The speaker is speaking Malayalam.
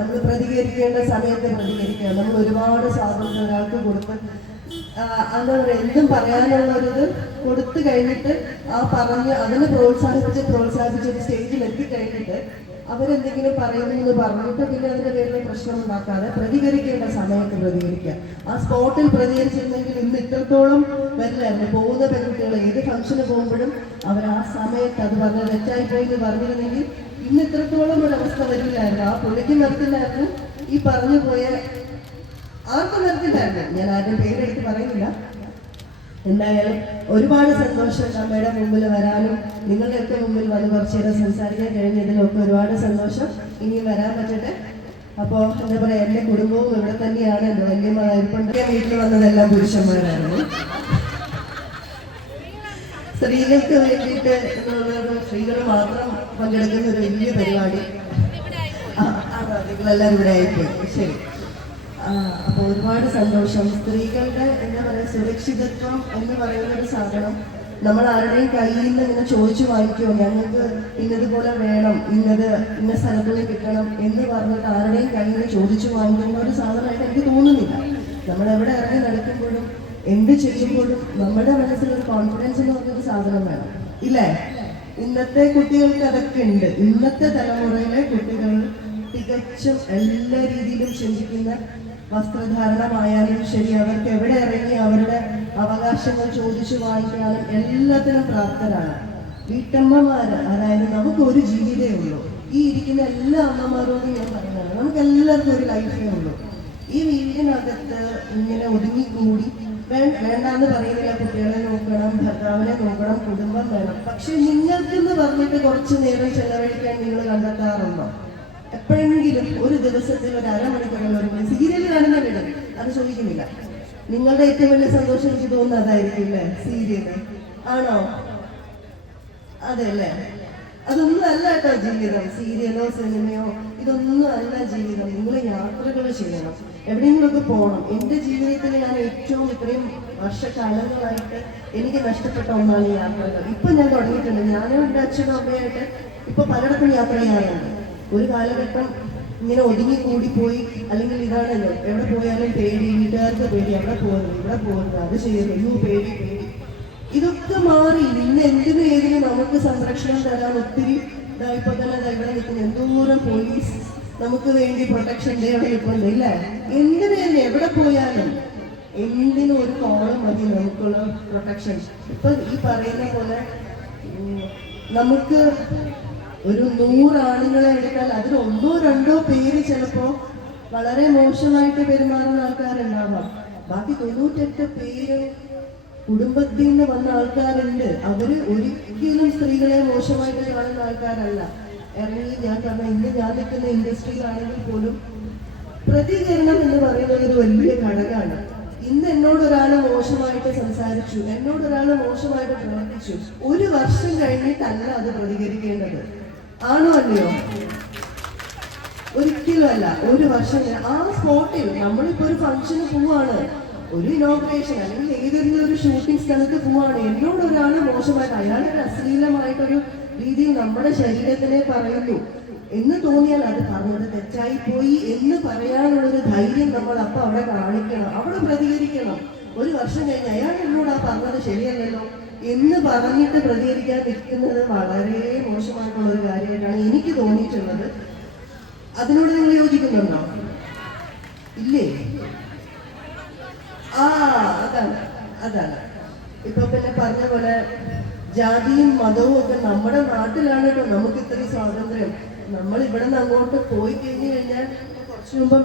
നമ്മൾ പ്രതികരിക്കേണ്ട സമയത്ത് പ്രതികരിക്കുക നമ്മൾ ഒരുപാട് സ്വാതന്ത്ര്യം ഒരാൾക്ക് കൊടുത്ത് എന്താ പറയുക എന്തും പറയാനുള്ളൊരിത് കൊടുത്തു കഴിഞ്ഞിട്ട് ആ പറഞ്ഞ് അതിനെ പ്രോത്സാഹിപ്പിച്ച് പ്രോത്സാഹിപ്പിച്ച് ഒരു സ്റ്റേജിൽ എത്തിക്കഴിഞ്ഞിട്ട് അവരെന്തെങ്കിലും പറയുന്നു പറഞ്ഞിട്ട് പിന്നെ അതിന്റെ പേരിൽ പ്രശ്നം ഉണ്ടാക്കാതെ പ്രതികരിക്കേണ്ട സമയത്ത് പ്രതികരിക്കുക. ആ സ്പോട്ടിൽ പ്രതികരിച്ചിരുന്നെങ്കിൽ ഇന്ന് ഇത്രത്തോളം വരില്ലായിരുന്നു. പോകുന്ന പെൺകുട്ടികൾ ഏത് ഫംഗ്ഷന് പോകുമ്പോഴും അവർ ആ സമയത്ത് അത് പറഞ്ഞ തെറ്റായി പോയി എന്ന് പറഞ്ഞിരുന്നെങ്കിൽ ഇന്ന് ഇത്രത്തോളം ഒരു അവസ്ഥ വരില്ലായിരുന്നു. ആ പുള്ളിക്ക് നിർത്തില്ലായിരുന്നു. ഈ പറഞ്ഞു പോയ ആർക്കും നിർത്തില്ലായിരുന്നു? ഞാൻ ആരും പേരെടുത്ത് പറയുന്നില്ല. എന്തായാലും ഒരുപാട് സന്തോഷം അമ്മയുടെ മുമ്പിൽ വരാനും നിങ്ങളുടെയൊക്കെ മുമ്പിൽ വന്ന് കുറച്ച് നേരം സംസാരിക്കാൻ കഴിഞ്ഞതിലൊക്കെ ഒരുപാട് സന്തോഷം. ഇനിയും വരാൻ പറ്റട്ടെ. അപ്പോ എന്താ പറയുക എന്റെ കുടുംബവും ഇവിടെ തന്നെയാണ്. എന്റെ വലിയ വീട്ടിൽ വന്നതെല്ലാം പുരുഷന്മാരായിരുന്നു. സ്ത്രീകൾക്ക് വേണ്ടിയിട്ട് എന്നുള്ളത് സ്ത്രീകൾ മാത്രം പങ്കെടുക്കുന്ന ഒരു വലിയ പരിപാടി. നിങ്ങളെല്ലാവരും ഇവിടെ ആയിപ്പോയി ശരി. അപ്പോൾ അപ്പൊ ഒരുപാട് സന്തോഷം. സ്ത്രീകളുടെ എന്താ പറയുക സുരക്ഷിതത്വം എന്ന് പറയുന്ന ഒരു സാധനം നമ്മൾ ആരുടെയും കയ്യിൽ നിന്ന് ഇങ്ങനെ ചോദിച്ചു വാങ്ങിക്കുമോ ഞങ്ങൾക്ക് ഇന്നതുപോലെ വേണം ഇന്നത് ഇന്ന സ്ഥലത്തുനിന്ന് കിട്ടണം എന്ന് പറഞ്ഞിട്ട് ആരുടെയും കയ്യിൽ നിന്ന് ചോദിച്ചു വാങ്ങിക്കുന്ന ഒരു സാധനമായിട്ട് എനിക്ക് തോന്നുന്നില്ല. നമ്മൾ എവിടെ ഇറങ്ങി നടക്കുമ്പോഴും എന്ത് ചെയ്യുമ്പോഴും നമ്മുടെ മനസ്സിൽ ഒരു കോൺഫിഡൻസ് എന്ന് പറഞ്ഞൊരു സാധനം വേണം. ഇല്ലേ? ഇന്നത്തെ കുട്ടികൾക്ക് അതൊക്കെ ഉണ്ട്. ഇന്നത്തെ തലമുറയിലെ കുട്ടികൾ തികച്ചും എല്ലാ രീതിയിലും ചിന്തിക്കുന്ന വസ്ത്രധാരണമായാലും ശരി അവർക്ക് എവിടെ ഇറങ്ങി അവരുടെ അവകാശങ്ങൾ ചോദിച്ചു വാങ്ങിക്കാനും എല്ലാത്തിനും പ്രാപ്തരാണ്. വീട്ടമ്മമാര് അതായത് നമുക്ക് ഒരു ജീവിതേ ഉള്ളൂ. ഈ ഇരിക്കുന്ന എല്ലാ അമ്മമാരോടും ഞാൻ പറയുന്നതാണ് നമുക്ക് എല്ലാവർക്കും ഒരു ലൈഫേ ഉള്ളൂ. ഈ വീടിനകത്ത് ഇങ്ങനെ ഒതുങ്ങിക്കൂടി വേണ്ടാന്ന് പറയുന്നില്ല കുട്ടികളെ നോക്കണം ഭർത്താവിനെ നോക്കണം കുടുംബം വേണം. പക്ഷെ നിങ്ങൾക്കെന്ന് പറഞ്ഞിട്ട് കുറച്ച് നേരം ചെലവഴിക്കാൻ നിങ്ങൾ കണ്ടെത്താറുണ്ടോ? എപ്പോഴെങ്കിലും ഒരു ദിവസത്തിൽ ഒരു അരമണിക്കൂർ ഒരു സീരിയൽ കാണുന്ന വിടും അത് ചോദിക്കുന്നില്ല. നിങ്ങളുടെ ഏറ്റവും വലിയ സന്തോഷം എനിക്ക് തോന്നുന്നതായിരിക്കും അല്ലേ? സീരിയൽ. ആണോ? അതെ അല്ലേ? അതൊന്നും അല്ല കേട്ടോ ജീവിതം. സീരിയലോ സിനിമയോ ഇതൊന്നും അല്ല ജീവിതം. നിങ്ങൾ യാത്രകൾ ചെയ്യണം. എവിടെയെങ്കിലുമൊക്കെ പോകണം. എന്റെ ജീവിതത്തിൽ ഞാൻ ഏറ്റവും ഇത്രയും വർഷക്കാലങ്ങളായിട്ട് എനിക്ക് നഷ്ടപ്പെട്ട ഒന്നാണ് യാത്രകൾ. ഇപ്പൊ ഞാൻ തുടങ്ങിയിട്ടുണ്ട്. ഞാനും എന്റെ അച്ഛനും അമ്മയായിട്ട് ഇപ്പൊ പലയിടത്തും യാത്ര ചെയ്യാറുണ്ട് ഒരു കാലഘട്ടം ഇങ്ങനെ ഒതുങ്ങി കൂടി പോയി അല്ലെങ്കിൽ ഇതാണല്ലോ എവിടെ പോയാലും പേടി വീട്ടുകാർക്ക് പേടി അവിടെ പോകുന്നു ഇവിടെ പോകുന്നു അത് ചെയ്യുന്നു പേടി പേടി. ഇതൊക്കെ മാറി. ഇന്ന് എന്തിനും ഏതിനും നമുക്ക് സംരക്ഷണം തരാൻ ഒത്തിരി ഇപ്പൊ തന്നെ ഇവിടെ നിൽക്കുന്ന. എന്തോരം പോലീസ് നമുക്ക് വേണ്ടി പ്രൊട്ടക്ഷൻ അവിടെ നിൽപ്പുണ്ട് ഇല്ലേ? എന്തിനു തന്നെ എവിടെ പോയാലും എന്തിനും ഒരു കോളം മതി നമുക്കുള്ള പ്രൊട്ടക്ഷൻ ഇപ്പൊ ഈ പറയുന്ന പോലെ നമുക്ക് ഒരു നൂറ് ആണുങ്ങളെ എടുത്താൽ അതിൽ ഒന്നോ രണ്ടോ പേര് ചിലപ്പോ വളരെ മോശമായിട്ട് പെരുമാറുന്ന ആൾക്കാരുണ്ടാവാം. ബാക്കി തൊണ്ണൂറ്റെട്ട് പേര് കുടുംബത്തിൽ നിന്ന് വന്ന ആൾക്കാരുണ്ട്. അവർ ഒരിക്കലും സ്ത്രീകളെ മോശമായിട്ട് കാണുന്ന ആൾക്കാരല്ല. ഇറങ്ങി ഞാൻ പറഞ്ഞ ഇന്ന് ഞാൻ നിൽക്കുന്ന ഇൻഡസ്ട്രിയിലാണെങ്കിൽ പോലും പ്രതികരണം എന്ന് പറയുന്നത് ഒരു വലിയ ഘടകമാണ്. ഇന്ന് എന്നോട് ഒരാൾ മോശമായിട്ട് സംസാരിച്ചു എന്നോട് ഒരാൾ മോശമായിട്ട് പ്രവർത്തിച്ചു. ഒരു വർഷം കഴിഞ്ഞിട്ടല്ല അത് പ്രതികരിക്കേണ്ടത്. ആണോ അല്ലയോ? ഒരിക്കലും അല്ല ഒരു വർഷം ആ സ്പോട്ടിൽ നമ്മളിപ്പോ ഒരു ഫംഗ്ഷന് പോവാണ്. ഒരു ഇനോഗ്രേഷൻ അല്ലെങ്കിൽ ഏതൊരു ഒരു ഷൂട്ടിംഗ് സ്ഥലത്ത് പോവാണ്. എന്നോട് ഒരാൾ മോശമായിട്ട് അയാളുടെ അശ്ലീലമായിട്ടൊരു രീതിയിൽ നമ്മുടെ ശരീരത്തിനെ പറയുന്നു. എന്ന് തോന്നിയാൽ അത് പറഞ്ഞത് തെറ്റായി പോയി എന്ന് പറയാനുള്ളൊരു ധൈര്യം നമ്മൾ അപ്പൊ അവിടെ കാണിക്കണം. അവിടെ പ്രതികരിക്കണം. ഒരു വർഷം കഴിഞ്ഞ് അയാൾ എന്നോട് ആ പറഞ്ഞത് ശരിയല്ലല്ലോ എന്ന് പറഞ്ഞിട്ട് പ്രതികരിക്കാൻ നിൽക്കുന്നത് വളരെ മോശമായിട്ടുള്ള ഒരു കാര്യമായിട്ടാണ് എനിക്ക് തോന്നിയിട്ടുള്ളത്. അതിനോട് നിങ്ങൾ യോജിക്കുന്നുണ്ടോ? ഇല്ലേ ആ അതാണ് അതാണ് ഇപ്പൊ പിന്നെ പറഞ്ഞ പോലെ ജാതിയും മതവും ഒക്കെ നമ്മുടെ നാട്ടിലാണ് കേട്ടോ നമുക്ക് ഇത്രയും സ്വാതന്ത്ര്യം. നമ്മൾ ഇവിടെ നിന്ന് അങ്ങോട്ട് പോയി കഴിഞ്ഞു കഴിഞ്ഞാൽ കുറച്ചു മുമ്പ്